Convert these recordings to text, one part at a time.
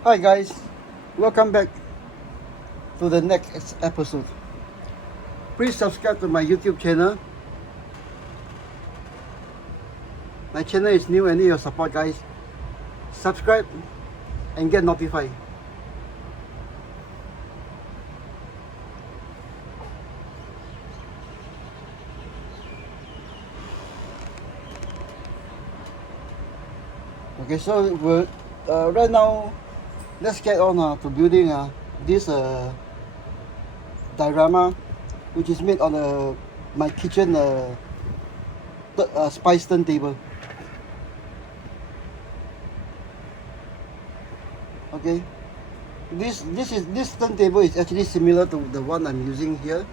Hi guys, welcome back to the next episode. Please subscribe to my YouTube channel. My channel is new and need your support, guys. Subscribe and get notified. Okay, so right now, let's get on to building this diorama, which is made on my kitchen spice turntable. Okay, this turntable is actually similar to the one I'm using here.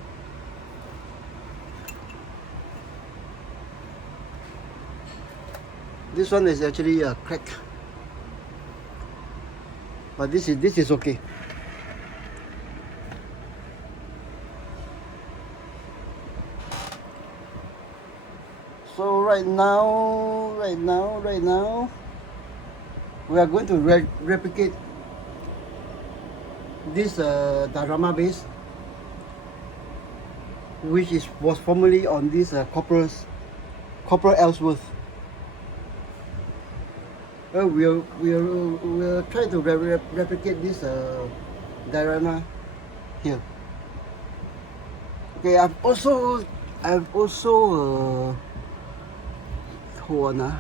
This one is actually a crack, but this is okay. So right now, we are going to replicate this diorama base, which was formerly on this copper Ellsworth. We'll try to replicate this diorama here. Okay, I've also hold on.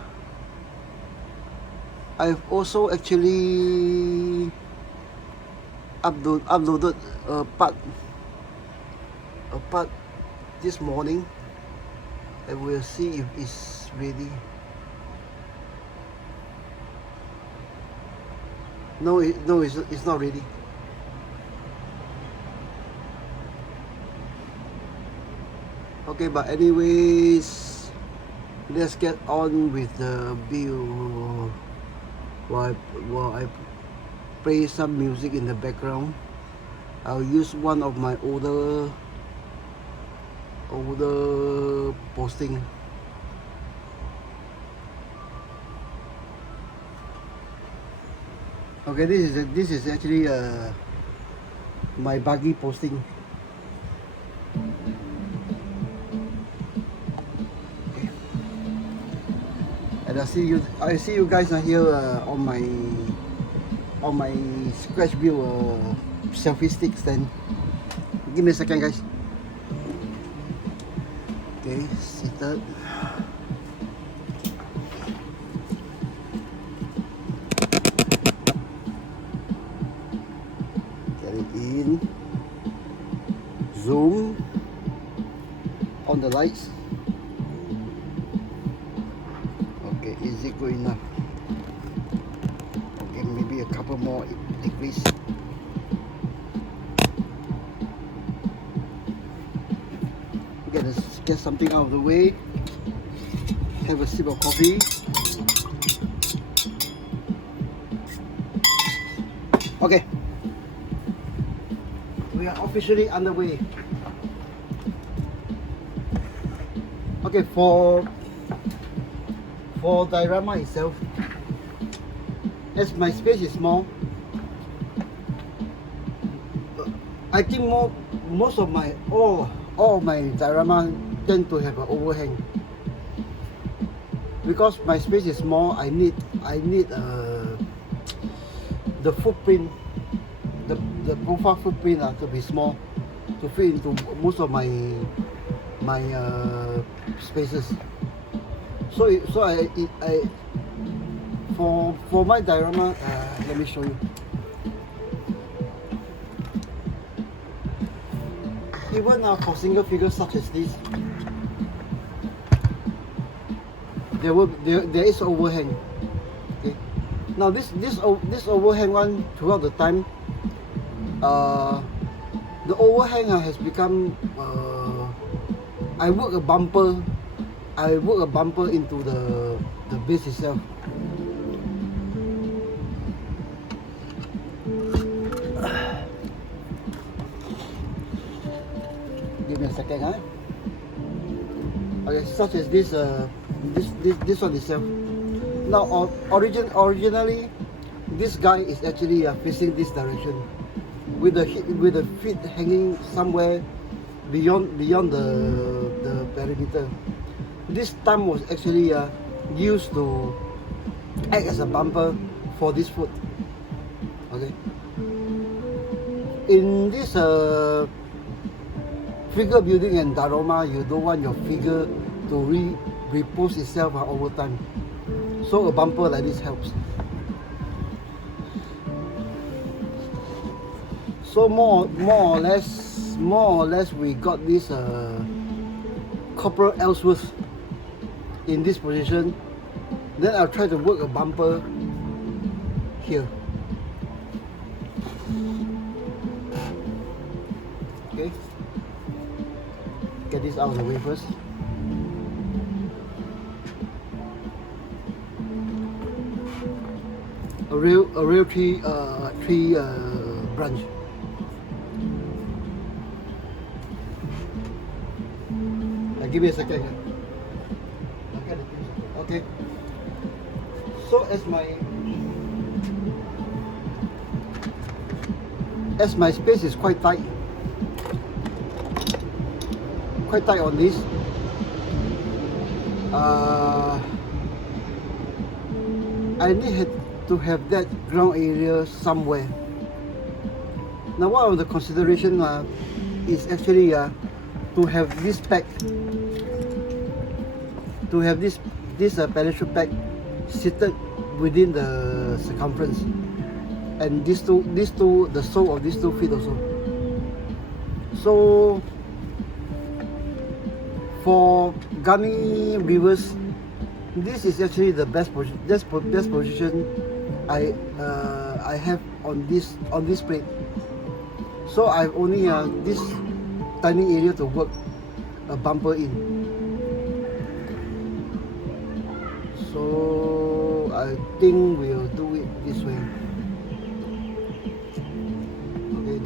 I've also actually uploaded a part this morning, and we'll see if it's ready. No, it's not ready. Okay, but anyways, let's get on with the build while I play some music in the background. I'll use one of my older posting. Okay, this is actually my buggy posting. Okay. And I see you guys are here on my scratch build selfie stick stand. Give me a second, guys. Okay, seated. In, zoom on the lights. Okay, is it good enough? Okay, maybe a couple more degrees. Okay, let's get something out of the way. Have a sip of coffee. Okay, we are officially underway. Okay, for diorama itself, as my space is small, I think most of my all my diorama tend to have an overhang. Because my space is small, I need the footprint, the profile footprint to be small, to fit into most of my spaces. So I for my diorama, let me show you. Even for single figures such as this, there is overhang. Okay. Now this overhang one throughout the time, the overhang has become. I work a bumper into the base itself. Give me a second, huh? Okay, such as this one itself. Now, originally, this guy is actually facing this direction, with the feet hanging somewhere beyond the perimeter. This thumb was actually used to act as a bumper for this foot. Okay. In this figure building and diorama, you don't want your figure to repose itself over time. So a bumper like this helps. So more or less we got this Corporal Ellsworth in this position. Then I'll try to work a bumper here. Okay. Get this out of the way first. A real tree branch. Give me a second. Okay. So as my space is quite tight on this, I need to have that ground area somewhere. Now one of the consideration is actually to have this pack, to have this parachute pack seated within the circumference, and these two, the sole of these 2 feet also. So for gummy rivers, this is actually the best position I have on this plate. So I've only this tiny area to work a bumper in. So I think we'll do it this way. Okay,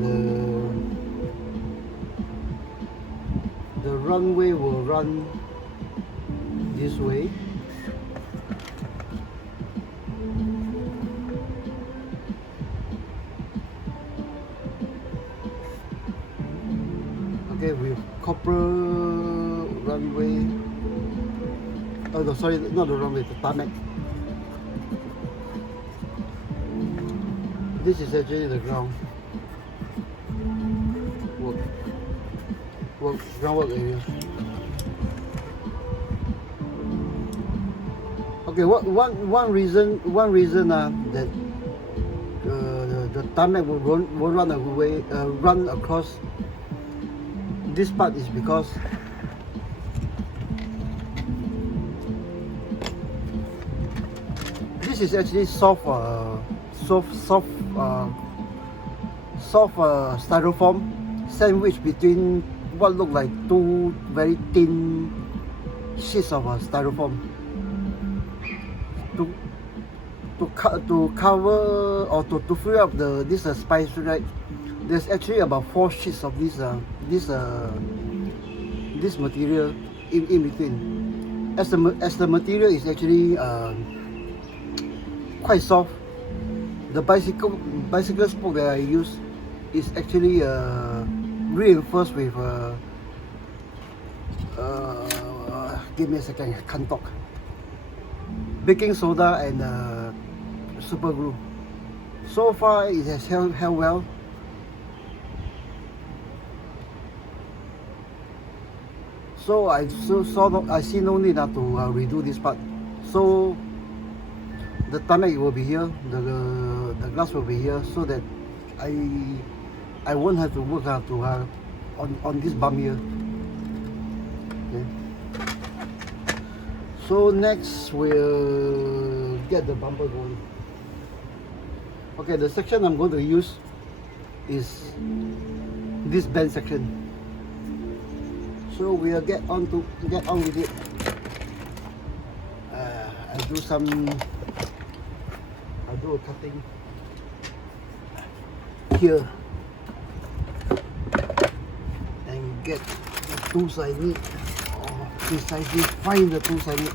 the runway will run this way. Okay, with copper runway. Oh no, sorry, not the runway, the tarmac. This is actually the groundwork area. Okay, one reason that the tarmac won't run across this part is because this is actually soft styrofoam sandwiched between what look like 2 very thin sheets of styrofoam to cover or to fill up this spice rack. There's actually about 4 sheets of this material in between. As the material is actually quite soft, the bicycle spoke that I use is actually reinforced with give me a second, I can't talk. Baking soda and super glue. So far it has held well. So I see no need to redo this part. So the tarmac will be here, the glass will be here, so that I won't have to work on this bump here. Okay. So next we'll get the bumper going. Okay, the section I'm going to use is this bend section. So we'll get on with it. I'll do a cutting here and get the tools I need, or precisely find the tools I need.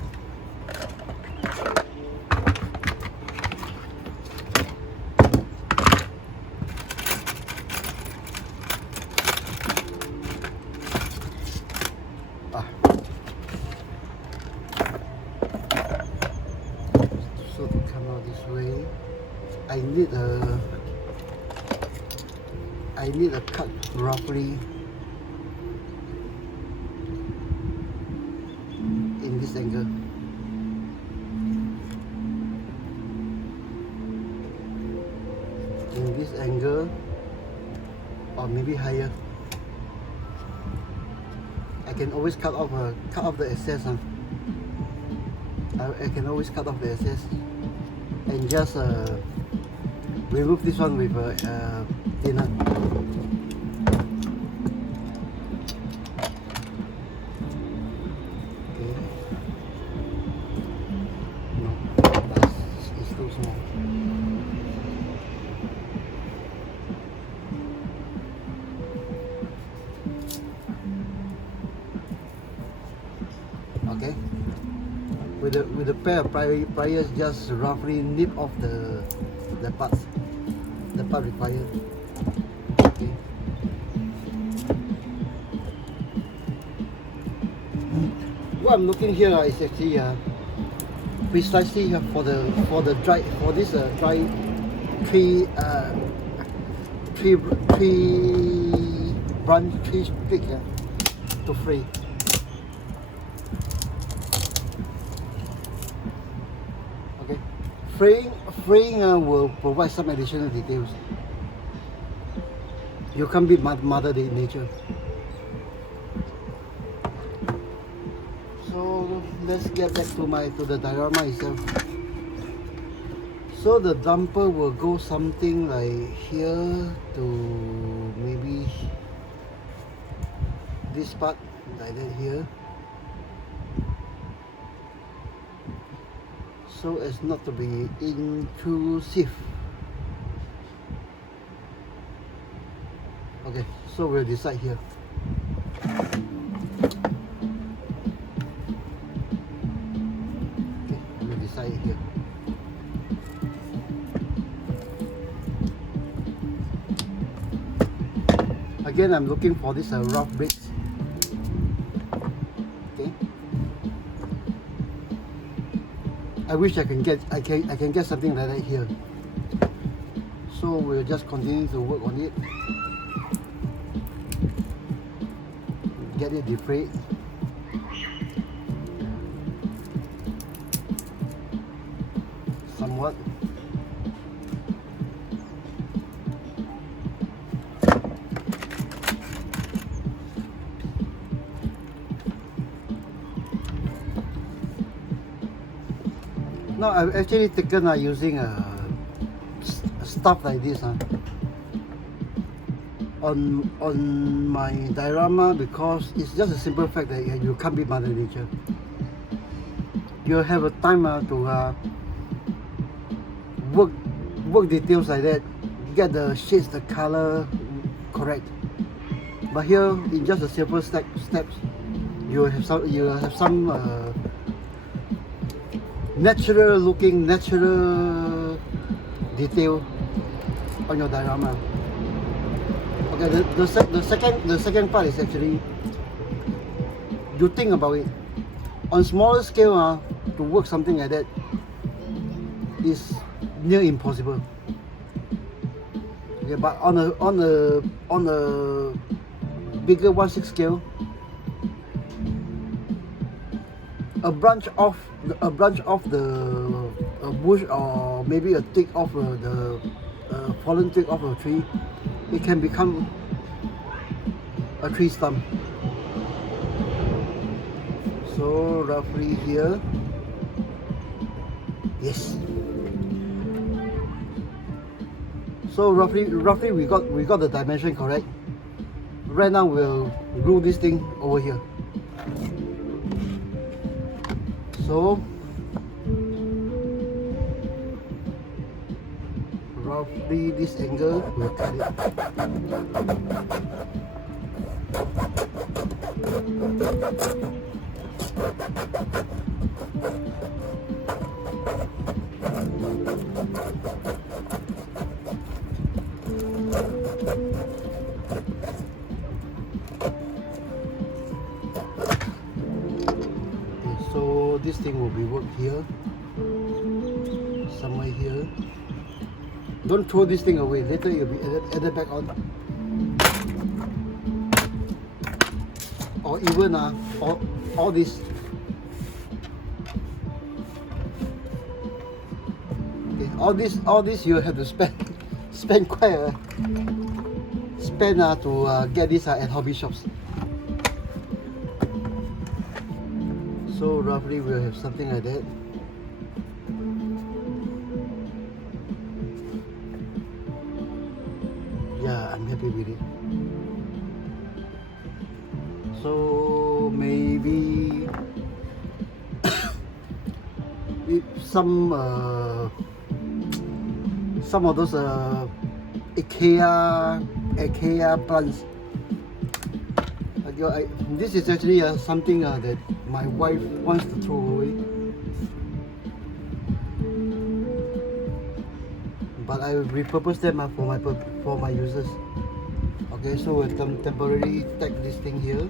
need a cut roughly in this angle. In this angle, or maybe higher. I can always cut off the excess. I can always cut off the excess and just remove this one with a thinner. Okay. No, it's too small. Okay. With a pair of pliers, just roughly nip off the part required. Okay. What I'm looking here is actually precisely for this dry tree branch stick to fray. Okay, fraying will provide some additional details. You can't beat Mother Nature. So let's get back to the diorama itself. So the dumper will go something like here to maybe this part, like that here, so as not to be intrusive. Okay, so we'll decide here. Okay, we'll decide here. Again, I'm looking for this rough bricks. Okay. I wish I can get something like that here. So we'll just continue to work on it. Get it defrayed. Somewhat. Now I've actually taken using stuff like this on my diorama, because it's just a simple fact that you can't beat Mother Nature. You have a time to work details like that, get the shades, the color correct. But here, in just a simple steps, you have some natural looking, natural detail on your diorama. Okay, the second part is actually, you think about it. On smaller scale, to work something like that is near impossible. Okay, but on a bigger 1/6 scale, a branch off the bush, or maybe a twig off the fallen twig off a tree, it can become a tree stump. So roughly here, yes. So roughly we got the dimension correct. Right now we'll glue this thing over here. So roughly this angle, we'll cut it. Okay, so this thing will be worked here, somewhere here. Don't throw this thing away. Later it will be added back on. Or even all this. Okay, all this you have to spend quite a to get this at hobby shops. So roughly we'll have something like that. Yeah, I'm happy with it. So maybe if some of those IKEA plants. This is actually something that my wife wants to throw away, but I will repurpose them for my users. Okay, so we'll temporarily tag this thing here.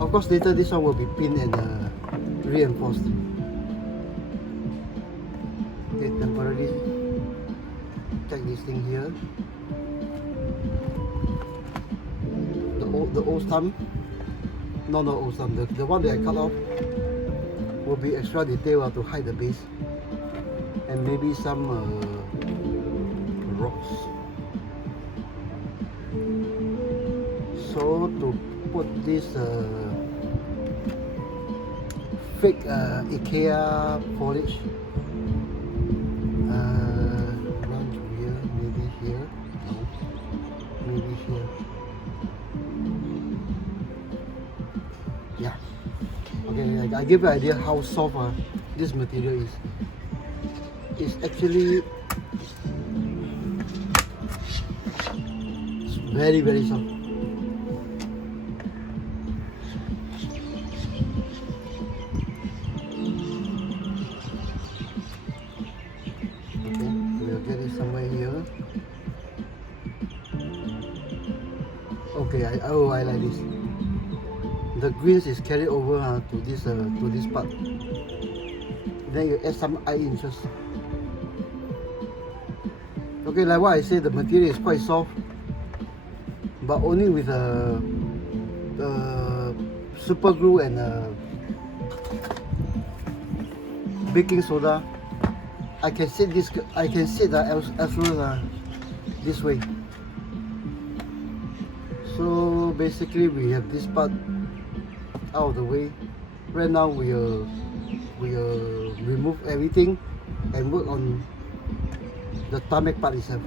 Of course, later this one will be pinned and reinforced. Okay, temporarily tag this thing here. The old stump, no old stump, the one that I cut off will be extra detail to hide the base, and maybe some rocks. So to put this fake IKEA foliage around here, maybe here, no, maybe here. Yeah. Okay, I give you an idea how soft this material is. It's actually very, very soft. Okay, we'll get it somewhere here. Okay, I like this. The greens is carried over to this part. Then you add some eye inches. Okay, like what I said, the material is quite soft, but only with super glue and baking soda, I can set this. I can set the elsewhere this way. So basically, we have this part out of the way. Right now, we'll remove everything and work on the TARMAC part itself.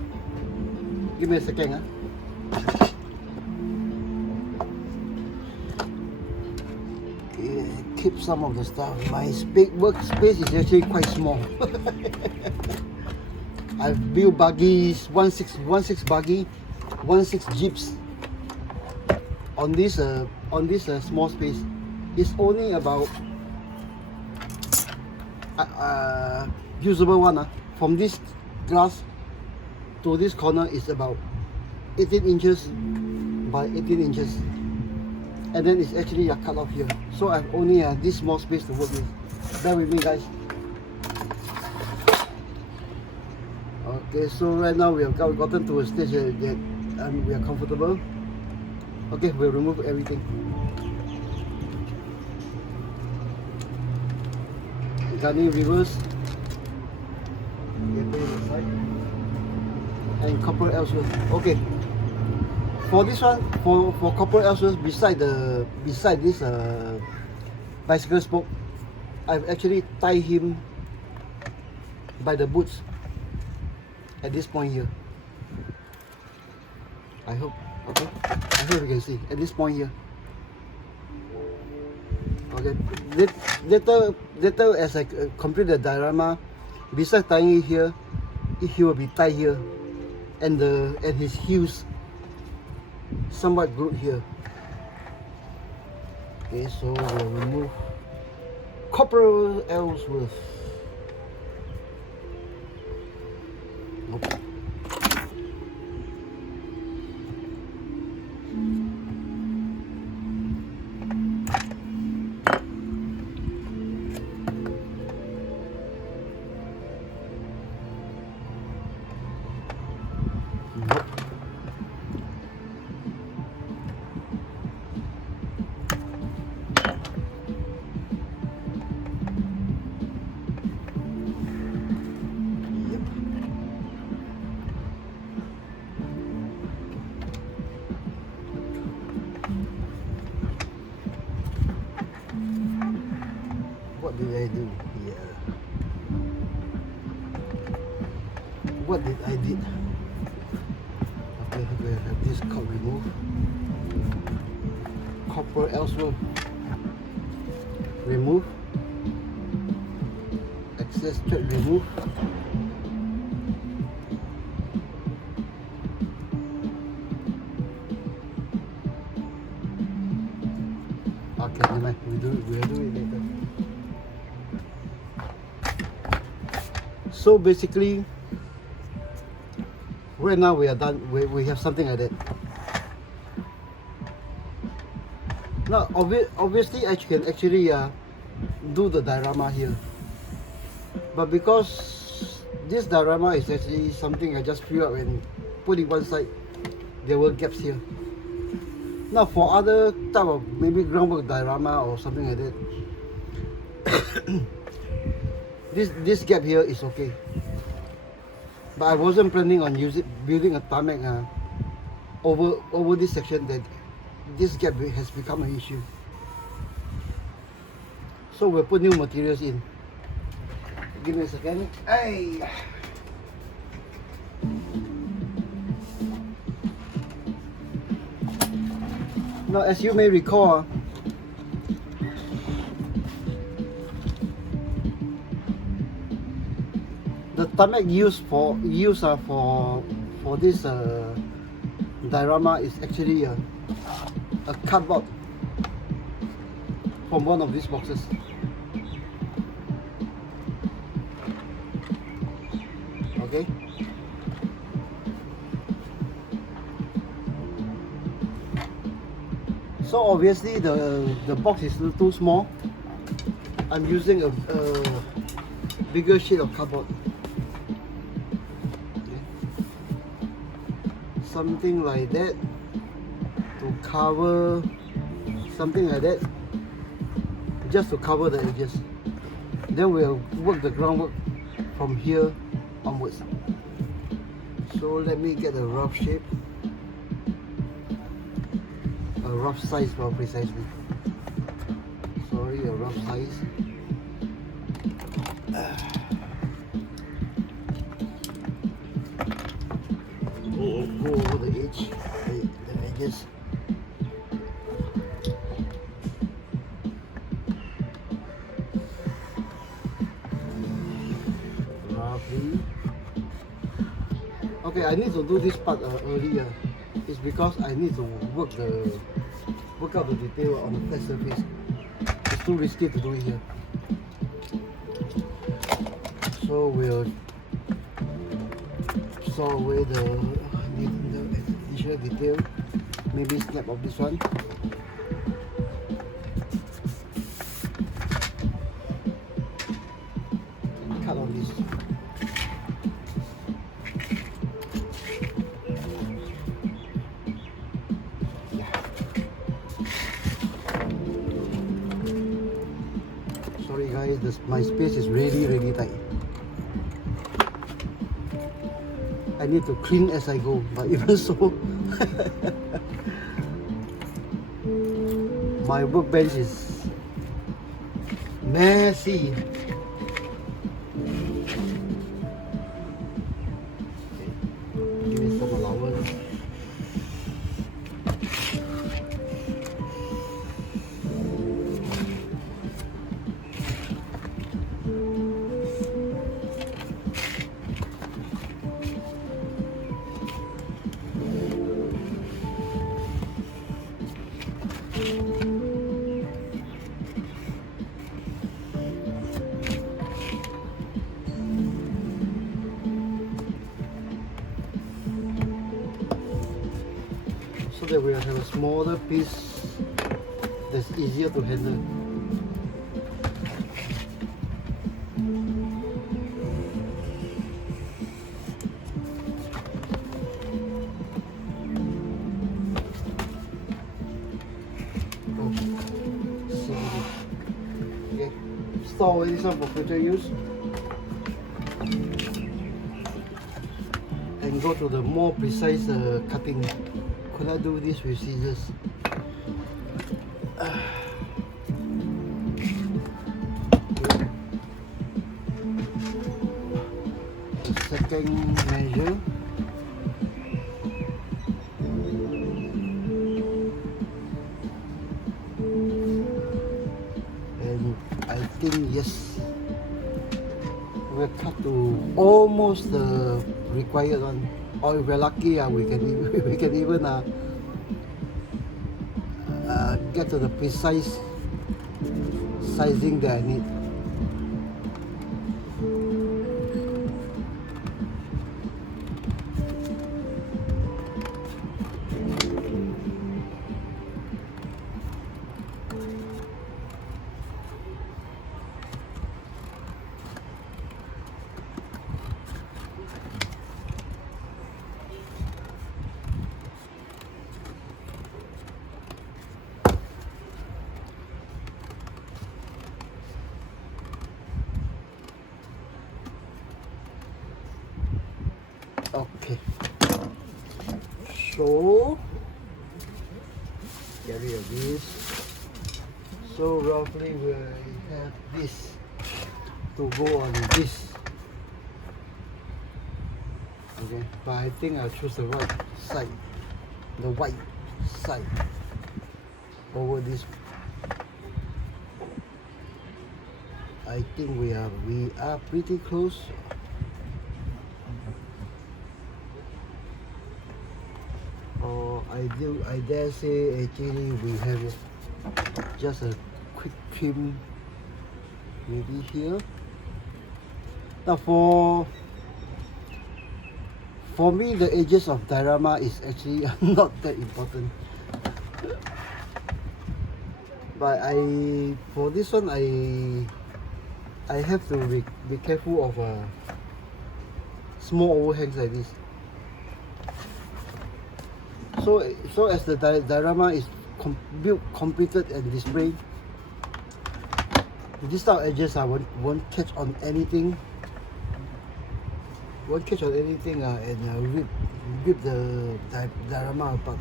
Give me a second. Keep some of the stuff. My workspace is actually quite small. I've built buggies, 16 buggy, 16 jeeps on this small space. It's only about usable one. From this glass to this corner is about 18 inches by 18 inches, and then it's actually cut off here. So I've only this small space to work with. Bear with me, guys. Okay, so right now we have gotten to a stage that we are comfortable. Okay, we'll remove everything. Gunny reverse. Okay, put it aside. And copper elsewhere. Okay. For this one, for copper elsewhere, beside this bicycle spoke, I've actually tied him by the boots at this point here. I hope. Okay. I hope you can see at this point here. Okay. Later as I complete the diorama, besides tying it here, he will be tied here, and his heels somewhat glued here. Okay, so we'll remove copper Ellsworth. Okay. what did I did? Okay, we have this cord removed. Copper elsewhere remove. Access thread remove. Okay, never mind. We'll do it later. So basically, right now we are done. We have something like that. Now, obviously, I can actually do the diorama here, but because this diorama is actually something I just fill up and put it one side, there were gaps here. Now, for other type of maybe groundwork diorama or something like that, this gap here is okay. But I wasn't planning on building a tarmac over this section that this gap has become an issue. So we'll put new materials in. Give me a second. Hey. Now, as you may recall, the tarmac used for this diorama is actually a cardboard from one of these boxes. Okay. So obviously the box is too small. I'm using a bigger sheet of cardboard. Okay. Something like that to cover, something like that, just to cover the edges. Then we'll work the groundwork from here onwards. So let me get a rough shape, a rough size more precisely. Sorry, a rough size. Go over the edge, the edges. Roughly. Okay, I need to do this part earlier. It's because I need to work out the detail on the flat surface. It's too risky to do it here. So we'll saw away the additional detail. Maybe snap off this one. And cut on this. Sorry guys, my space is really tight. I need to clean as I go, but even so, my workbench is messy. Give me some allowance. So that we have a smaller piece that's easier to handle. Okay, store away this one for future use. And go to the more precise cutting. Could I do this with scissors? the second measure. And I think yes, we're cut to almost the required one. Or if we're lucky, we can even get to the precise sizing that I need. Okay, so get rid of this. So roughly we have this to go on this. Okay, but I think I'll choose the right side, the white side over this. I think we are pretty close. I dare say actually we have just a quick trim maybe here. Now for me, the edges of diorama is actually not that important, but for this one I have to be careful of small overhangs like this. So as the diorama is built, completed and displayed, this type of edges won't catch on anything. And rip the diorama apart.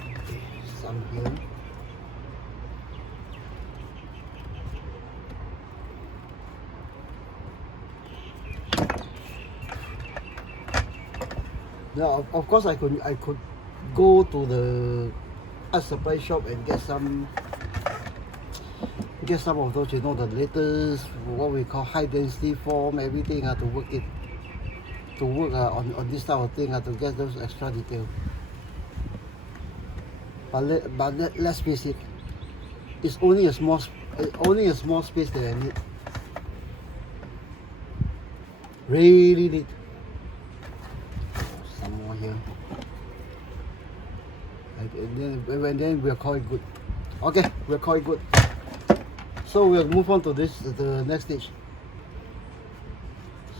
Okay, some here. Now, of course, I could go to the art supply shop and get some of those, you know, the latest, what we call high density form, everything to work on this type of thing to get those extra detail. But let's face it, it's only a small space that I need. Really need. Here. And then we'll call it good. Okay, we'll call it good. So we'll move on to the next stage.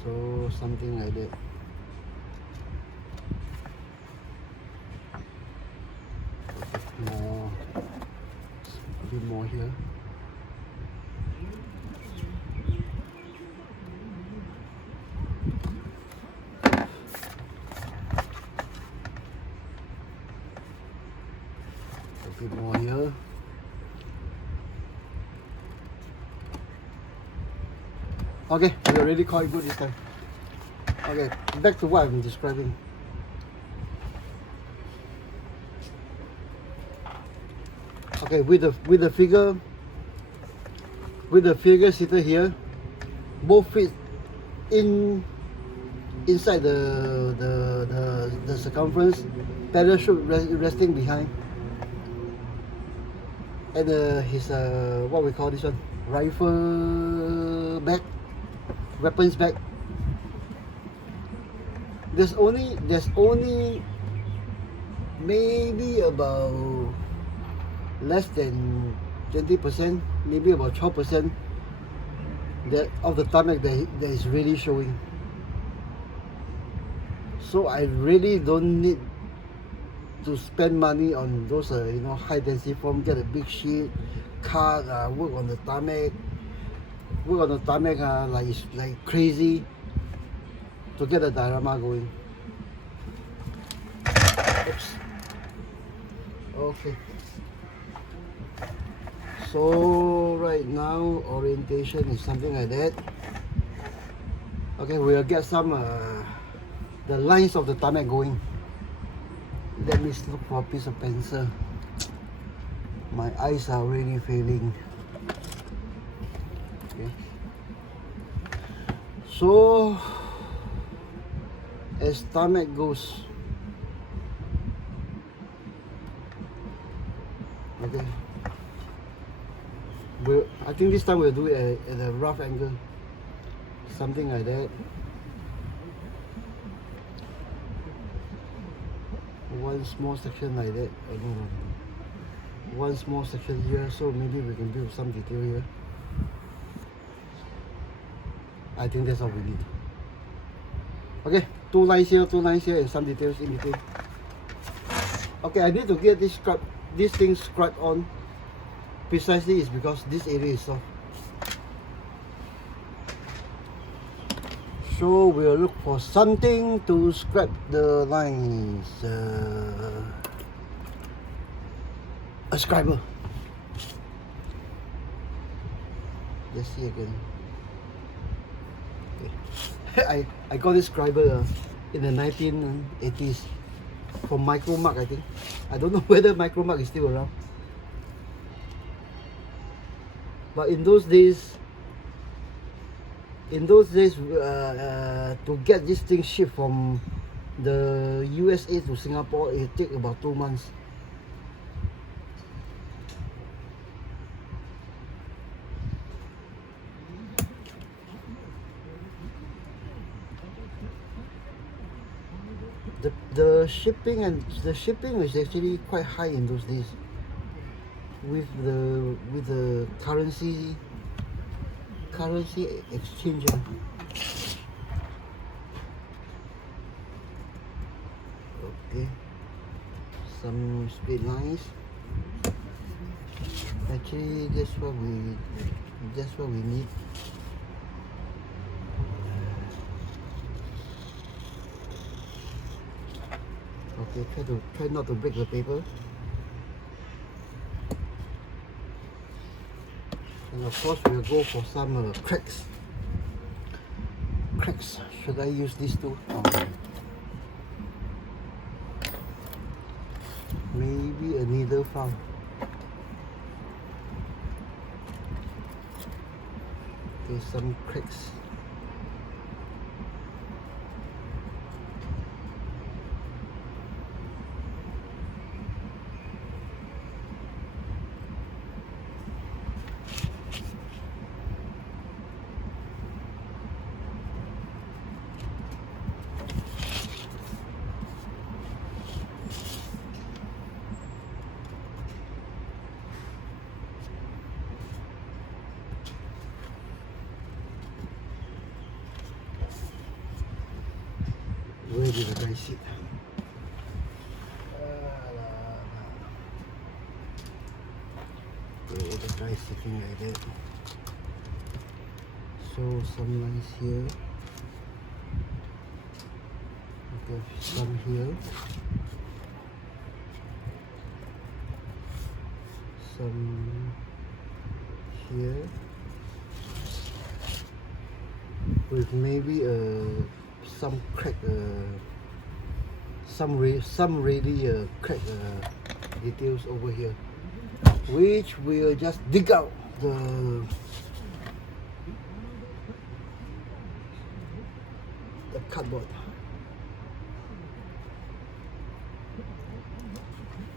So something like that. More, a bit more here. More here. Okay, we already call it good this time. Okay, back to what I'm describing. Okay, with the figure seated here, both feet inside the circumference, parachute resting behind. And his what we call this one, rifle bag, weapons bag. There's only maybe about less than 20%, maybe about 12% that of the tarmac that is really showing. So I really don't need to spend money on those you know, high density form, get a big sheet, cut, work on the tarmac like crazy to get the diorama going. Oops. Okay. So right now orientation is something like that. Okay, we'll get some the lines of the tarmac going. Let me look for a piece of pencil. My eyes are already failing. Okay. So as tarmac goes, okay. I think this time we'll do it at a rough angle, something like that. One small section like that. I don't know. One small section here, so maybe we can build some detail here. I think that's all we need. Okay, two lines here, and some details in between. Okay, I need to get this thing scrubbed on. Precisely is because this area is soft. So we'll look for something to scrap the lines. A scriber. Let's see again. Okay. I got this scriber in the 1980s from MicroMark, I think. I don't know whether MicroMark is still around. But in those days, to get this thing shipped from the USA to Singapore, it take about 2 months. The shipping was actually quite high in those days with the currency exchange. Okay, some straight lines. Actually, that's what we need. Okay, try not to break the paper. And of course, we'll go for some cracks. Should I use these two? Maybe a needle file. Okay, some cracks. Where did the guy sit? Okay, the guy sitting like that. So some lines here. Okay, some here. Some here. With maybe some crack, some really crack details over here, which we'll just dig out the cardboard.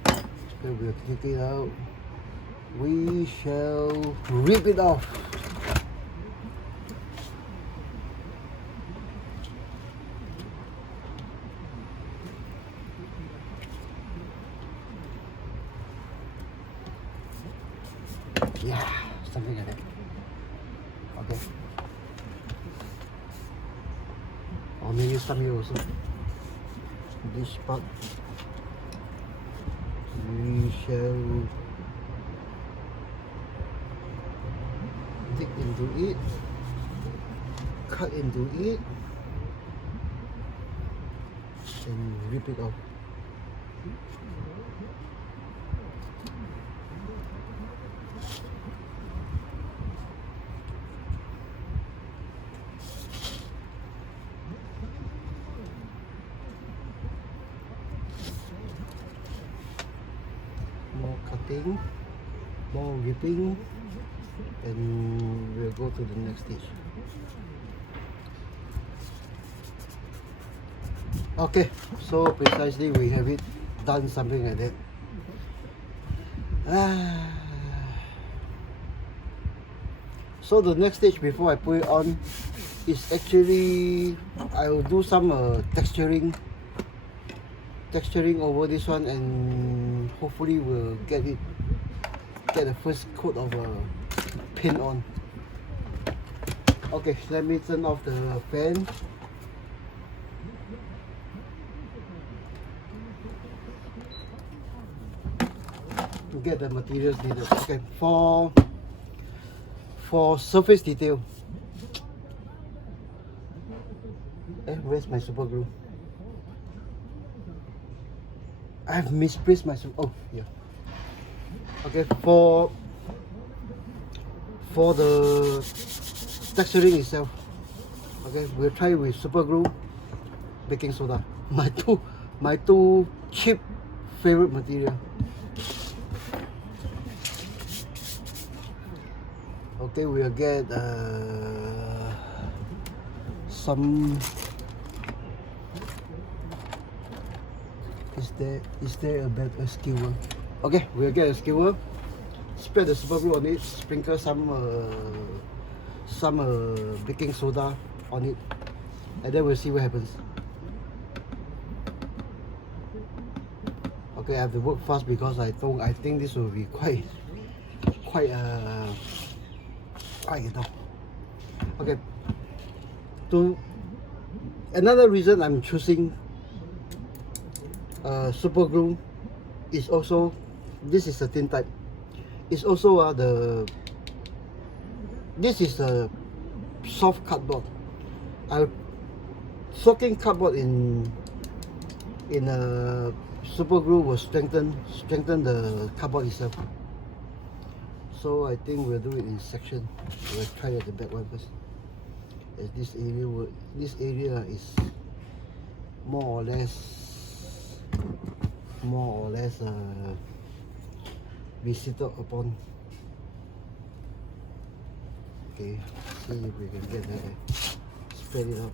So we'll take it out. We shall rip it off. Yeah, something like that. Okay. Or maybe some here also. This part we shall dig into it, cut into it, and rip it off. writing, more ripping, and we'll go to the next stage. Okay, so precisely we have it done something like that. So the next stage before I put it on is actually I will do some texturing over this one, and hopefully we'll get the first coat of paint on. Okay, let me turn off the fan. Get the materials needed. Okay, for surface detail. Where's my super glue? I've misplaced my super. Oh, yeah. Okay, for the texturing itself. Okay, we'll try with super glue, baking soda. My two cheap favorite material. Okay, we'll get some. Is there a skewer? Okay, we'll get a skewer. Spread the super glue on it. Sprinkle some baking soda on it, and then we'll see what happens. Okay, I have to work fast because I think this will be quite enough. Okay. Another reason I'm choosing super glue is also, this is a thin type. It's also this is a soft cardboard. Soaking cardboard in super glue will strengthen the cardboard itself. So I think we'll do it in section. We'll try at the back one first. As this area is more or less visited upon. Okay, see if we can get that. Spread it out.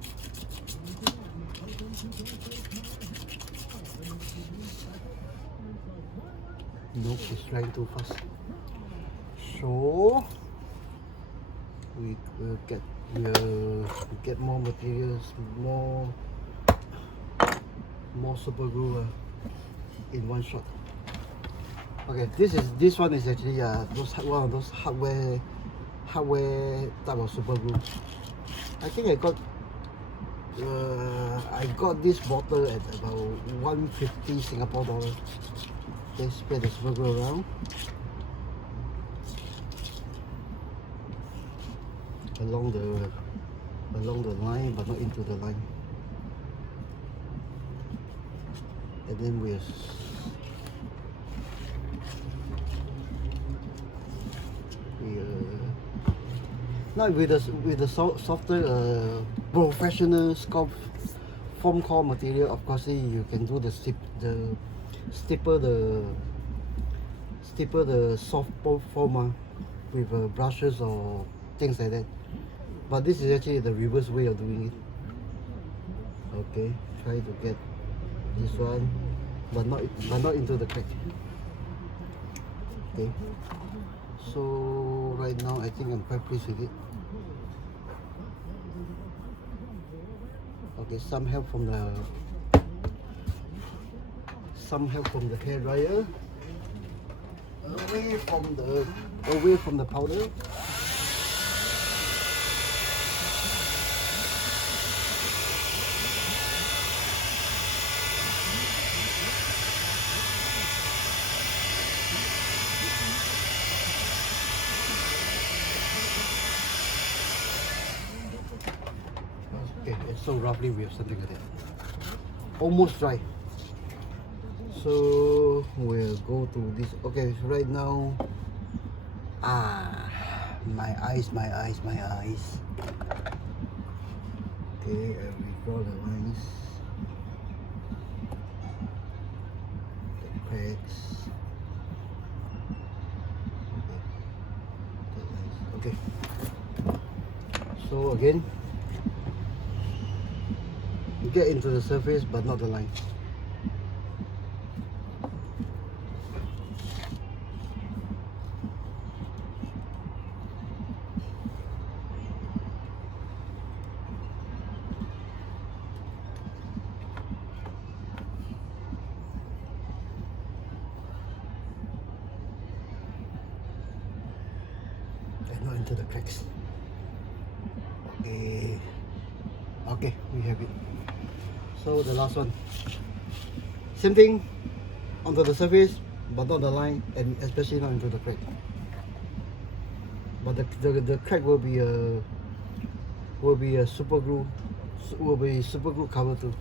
Nope, it's trying too fast. So we will get more materials, more super glue in one shot. Okay, this one is actually one of those hardware type of super glue. I think I got this bottle at about 150 Singapore dollars. Let's spread the super glue around. Along the line, but not into the line. And then we'll now with the softer professional foam core material. Of course, you can do the stipple the soft foam with brushes or things like that. But this is actually the reverse way of doing it. Okay, try to get this one, but not into the crack. Okay, so right now I think I'm quite pleased with it. Okay, some help from the hair dryer, away from the powder. Okay, so roughly we have something like that. Almost dry. So we'll go to this. Okay, so right now, my eyes. Okay, we draw the lines, the cracks. again. Get into the surface but not the line. And not into the cracks. Okay. Okay, we have it. So the last one, same thing, onto the surface but not the line, and especially not into the crack. But the crack will be a super glue, cover too.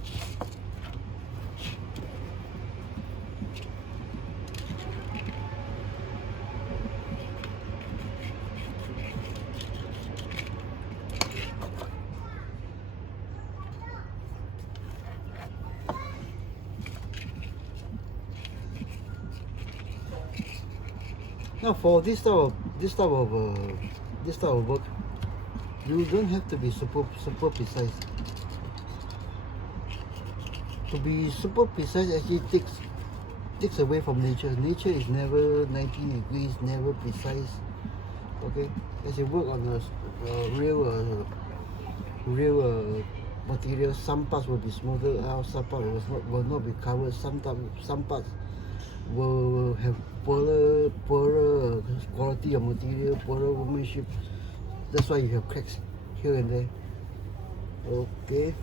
Now for this type of work, you don't have to be super precise. To be super precise actually takes away from nature. Nature is never 90 degrees, never precise. Okay, as you work on a real material, some parts will be smoothed out, some parts will not be covered. Some parts will have poorer quality of material, poorer workmanship. That's why you have cracks here and there.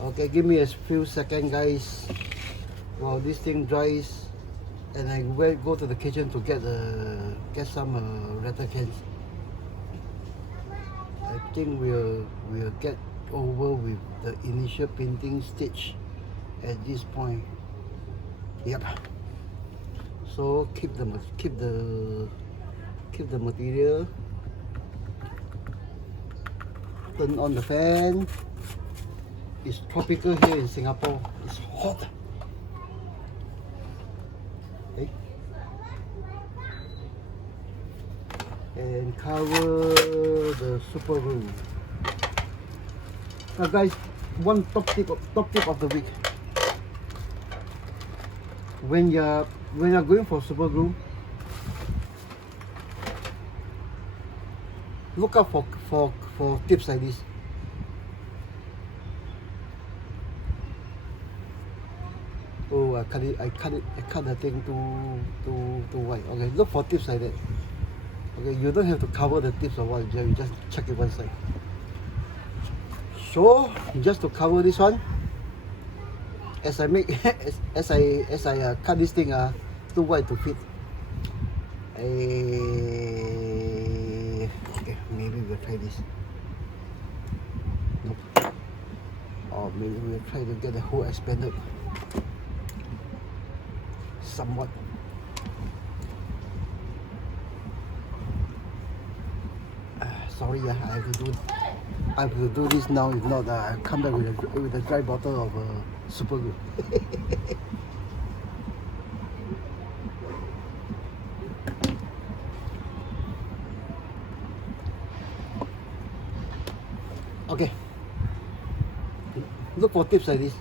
Okay, give me a few seconds, guys, while this thing dries, and I will go to the kitchen to get some ratter cans. I think we'll get over with the initial painting stage at this point. Yep. So keep the material. Turn on the fan. It's tropical here in Singapore. It's hot. Okay. And cover the super glue. Now guys, one top tip of the week. When you're going for super glue, look out for tips like this. Oh, I cut the thing too wide. Okay, look for tips like that. Okay, you don't have to cover the tips or what, you just check it one side. So just to cover this one, as I cut this thing too wide to fit. Okay, maybe we'll try this. Nope. Or maybe we'll try to get the hole expanded somewhat. Sorry, I have to do this now. If not, I'll come back with a dry bottle of super glue. Okay. Look for tips like this.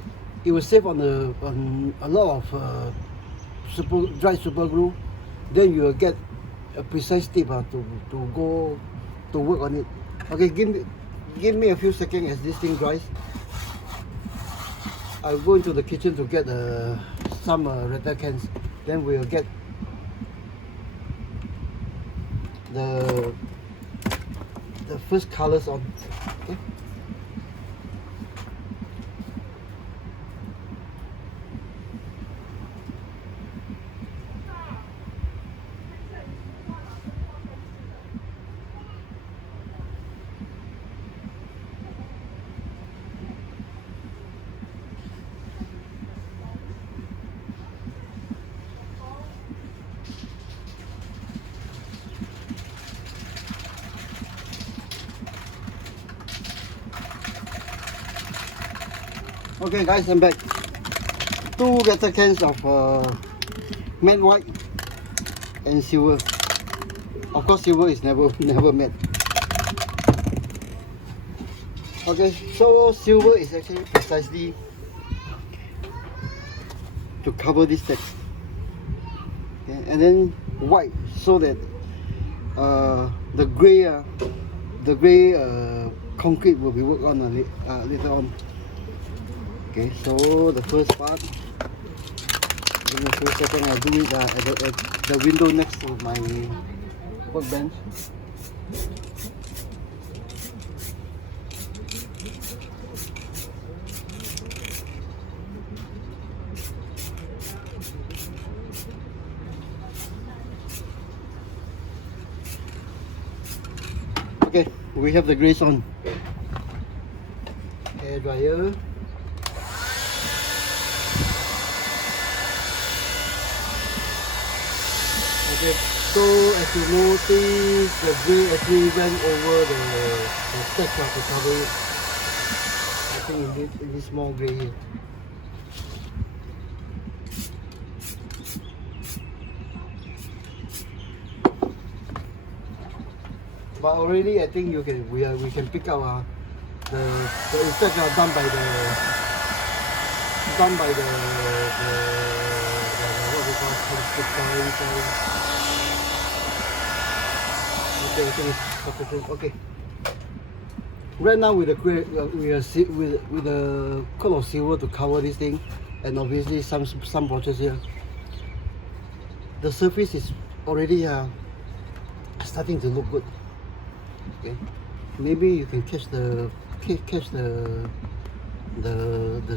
It will save on a lot of dry super glue. Then you will get a precise tip to go to work on it. Okay, give me a few seconds as this thing dries. I'll go into the kitchen to get some ratter cans. Then we'll get the first colors on. Okay. Okay guys, I'm back. 2 ratter cans of matte white and silver. Of course silver is never matte. Okay, so silver is actually precisely to cover this text. Okay, and then white so that the gray concrete will be worked on later on. Okay, so the first part, give me a few seconds. I do it at the window next to my workbench. Okay, we have the grease on. Hair dryer. Okay, so as you notice, the gray actually went over the text to cover it. I think it is more gray here. But already, I think we can pick up the insects are done by the what we call sorry. Okay, I think it's sufficient. Okay. Right now with the with the coat of silver to cover this thing, and obviously some brushes here. The surface is already starting to look good. Okay, maybe you can catch the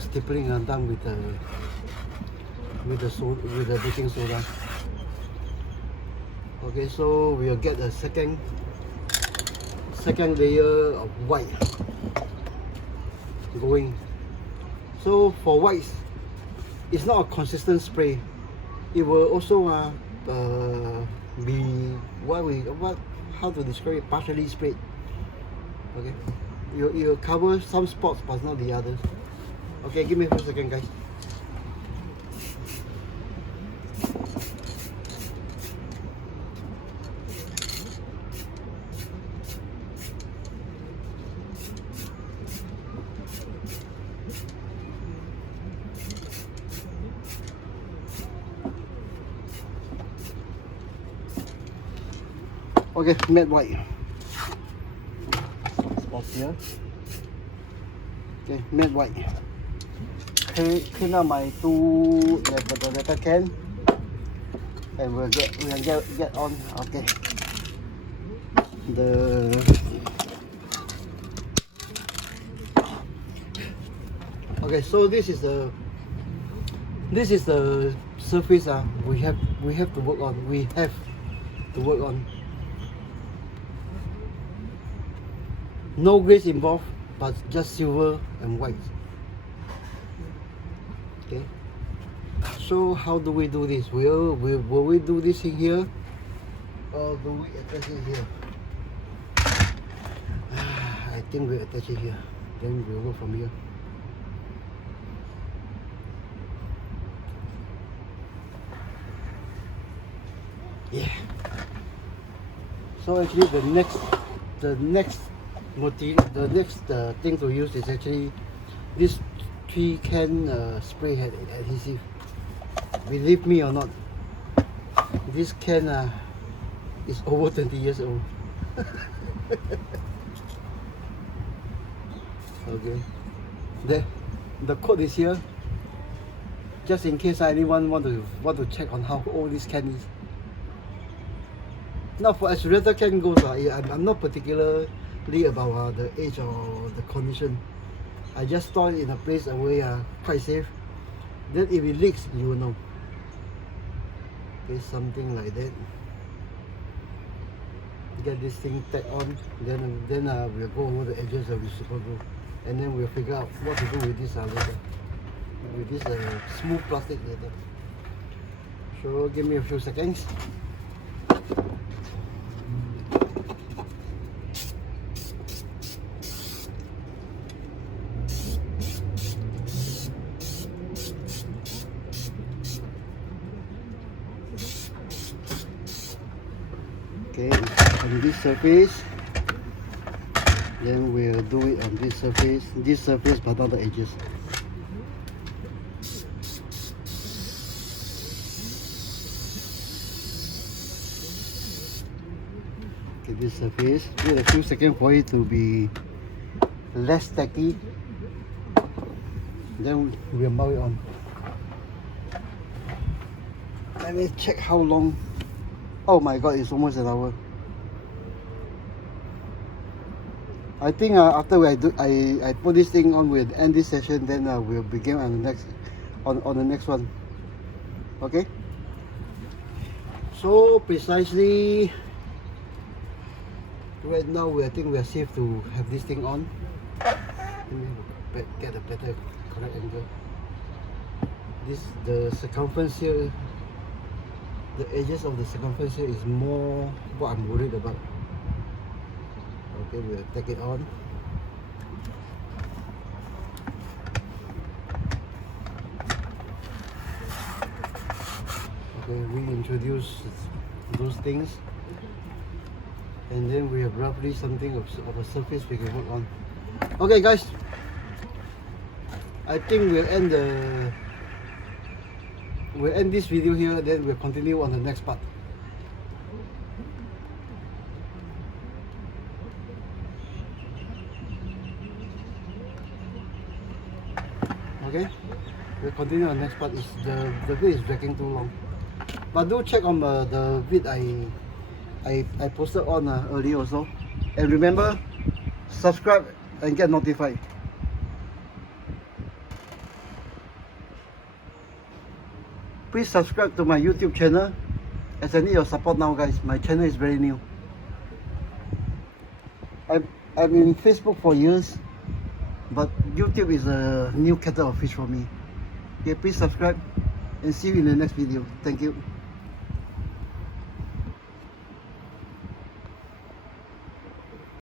stippling done with the baking soda. Okay, so we'll get a second layer of white going. So for whites, it's not a consistent spray. It will also be how to describe it, partially sprayed. Okay, you'll cover some spots but not the others. Okay, give me a second, guys. Okay, matte white. Spots here. Okay, matte white. Clean up my two the letter can, and we'll get on. Okay. Okay, so this is the surface we have to work on. We have to work on. No grays involved, but just silver and white. Okay. So how do we do this? Will we do this in here, or do we attach it here? I think we attach it here. Then we'll go from here. Yeah. So actually the next thing to use is actually this 3-can spray head adhesive. Believe me or not, this can is over 20 years old. Okay, the code is here, just in case anyone want to check on how old this can is. Now for accelerator can goes, I'm not particularly about the age or the condition. I just store it in a place away, quite safe. Then if it leaks, you will know. Okay, something like that. Get this thing tacked on, then we'll go over the edges of the super glue, and then we'll figure out what to do with this later. With this smooth plastic later. So give me a few seconds. Okay, on this surface, Then we'll do it on this surface but not the edges. Okay, this surface, wait a few seconds for it to be less tacky. Then we'll mount it on. Let me check how long. Oh my god, it's almost an hour. I think after I put this thing on, we'll end this session. Then we'll begin on the next one. Okay. So precisely right now, I think we are safe to have this thing on. Let me get a better correct angle. The circumference here, the edges of the circumference here is more what I'm worried about. Okay, we'll take it on. Okay, reintroduce those things, and then we have roughly something of a surface we can work on. Okay guys, I think we'll end this video here, then we'll continue on the next part. Okay, we'll continue on the next part. The video is dragging too long, but do check on the video I posted on earlier also, and remember, subscribe and get notified. Please subscribe to my YouTube channel, as I need your support now guys. My channel is very new. I've been in Facebook for years, but YouTube is a new kettle of fish for me. Okay, please subscribe and see you in the next video. Thank you.